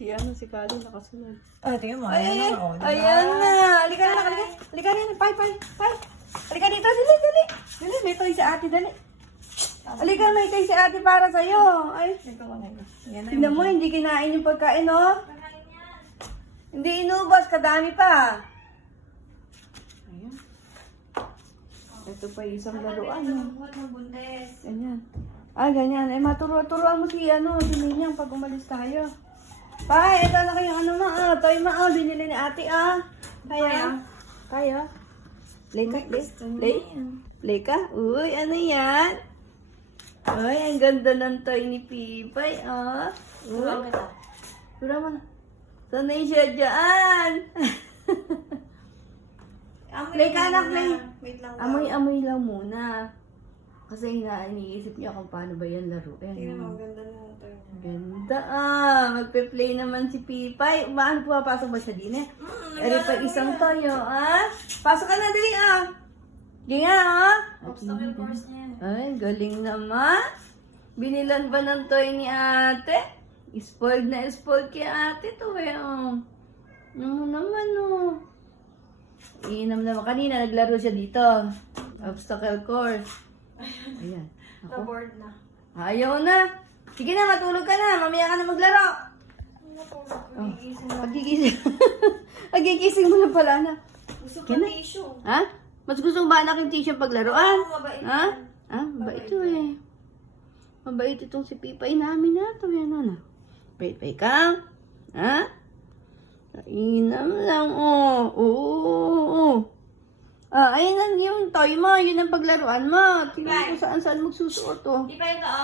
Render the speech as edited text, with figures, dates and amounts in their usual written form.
Si Kali nakasunod. Tingnan mo. Ay, Ayan na. ayan na. Halika na, halika. Halika na, pai. Halika dito, dali. Dali, may toy sa ate, dali. Halika, may toy sa ate para sa'yo. Ay, tingnan mo, hindi kinain yung pagkain, oh. Hindi inubos, kadami pa. Ayan. Ito pa yung isang laruan. Ganyan. Ganyan. Maturo-turuan mo si Ninyang pag umalis tayo. Pa, ito na kayong toy binili ni ate, Kaya? Play ka? Uy, ano yan? Ay, ang ganda ng toy ni Pipay, Uy. Tura mo na. Sanay siya dyan. Play ka na, play. Amoy lang muna. Kasi iniisip niya kung paano ba yan laruin. Tingnan mo, ganda na ito. Ganda magpe-play naman si Pipay. Paano pumapasok ba siya din Eri pa isang toyo, Pasok ka na, dali, Di nga, Obstacle course niya yan. Ay, galing naman. Binilan ba ng toy ni ate? Spoiled na spoiled kay ate to, Ano naman, Iinam naman. Kanina, naglaro siya dito. Obstacle course. Ayan. Na-board na. Ayaw na. Sige na, matulog ka na. Mamaya ka na maglaro. Nagigising na. Pagigising mo na pala na. Gusto ko tissue. Mas gusto ba anak yung tissue paglaruan? Mabait. Mabait ito Mabait itong si Pipay namin Yan Pay ka? Kainam lang, Oo. Ayun na yung toy mo. Yun ang paglaruan mo. Tingnan ko saan magsusuot, Di ba ito,